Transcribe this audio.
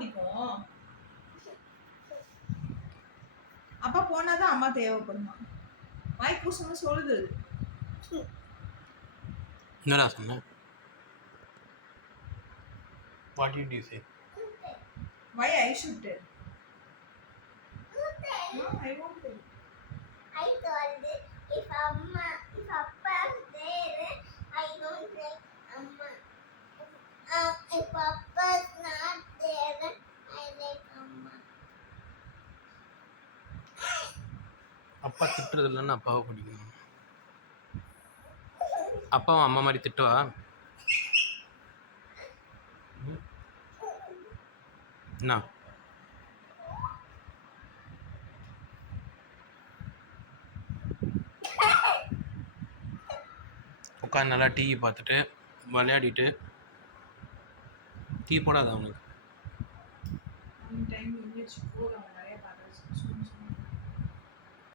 பிடிக்கும். அப்பா போனாதான் அம்மா தேவைப்படுமா? வாய் பூசணும் சொல்லுது. என்னடா சொன்ன? What did you say? Why I should tell? No, I won't tell. I told if Appa is there, I don't like Amma. If Appa is not there, I like Amma. அப்பா திட்டுறது இல்லைன்னு அப்பாவை பிடிக்கும். அப்பாவும் அம்மா மாதிரி திட்டுவா? என்ன உட்காந்து நல்லா டிவி பார்த்துட்டு விளையாடிட்டு டீ போடாத அவனுக்கு. டைம் நிறைய பார்த்தாச்சு.